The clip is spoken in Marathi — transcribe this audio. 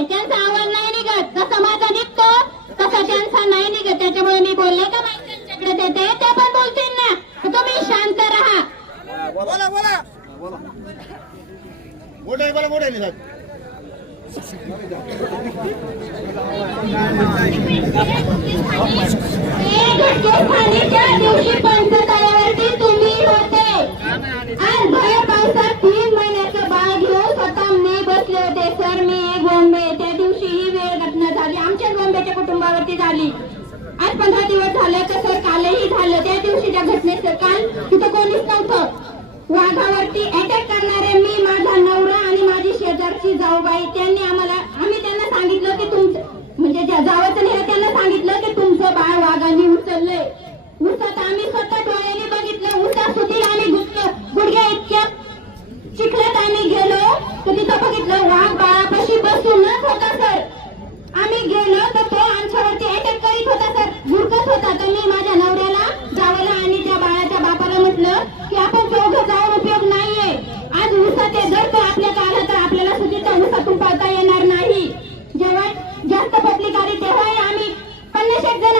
नाही त्यांचा आवाज नाही निघत जसा माझा निघतो तसा त्यांचा नाही निघत त्याच्यामुळे मी बोलले का माहिती त्यांच्याकडे देते ते पण बोलतील ना तुम्ही शांत राहा बोला बोला. मोठे बोला मोठे साहेब दिवशी पंचतळ्यावरती तुम्ही होते आणि भय पावसात तीन महिन्याचं बाळ घेऊन स्वतः मी बसले होते सर मी एक बॉम्बे त्या दिवशी ही वेळ घटना झाली. आमच्याच बॉम्बेच्या कुटुंबावरती झाली. आज पंधरा दिवस झाले तर सर कालही झालं. त्या दिवशी त्या घटनेचं काल तिथं कोणीच नव्हतं. वाघावरती अटॅक करणारे मी माझा नवरा आणि माझी शेजारची जाऊबाई त्यांनी आम्हाला आम्ही त्यांना सांगितलं की तुमचं म्हणजे ज्या जावचं हे त्यांना सांगितलं की तुमचं बाळ वाघाने उचललंय. उसात आम्ही स्वतः डोळ्याने बघितलं. उसा सुधी आम्ही गुटलं गुडघ्या इतक्या चिखल्यात आम्ही गेलो. तर तिथं बघितलं वाघ बाळापाशी बसूनच होता सर आम्ही गेलो तर तो आमच्यावरती अटॅक करीत होता सर भुरकत होता. तर मी माझ्या नवऱ्याला जावला आणि त्या बाळाच्या बापाला म्हटलं की आपण चौघं जाऊन उपयोग नाहीये. आज ऊसाचे जर तो आपल्या आला तर आपल्याला सुधीचा उसातून पळता येणार नाही. जेव्हा जास्त पब्लिक आली तेव्हाही आम्ही पन्नास एक जण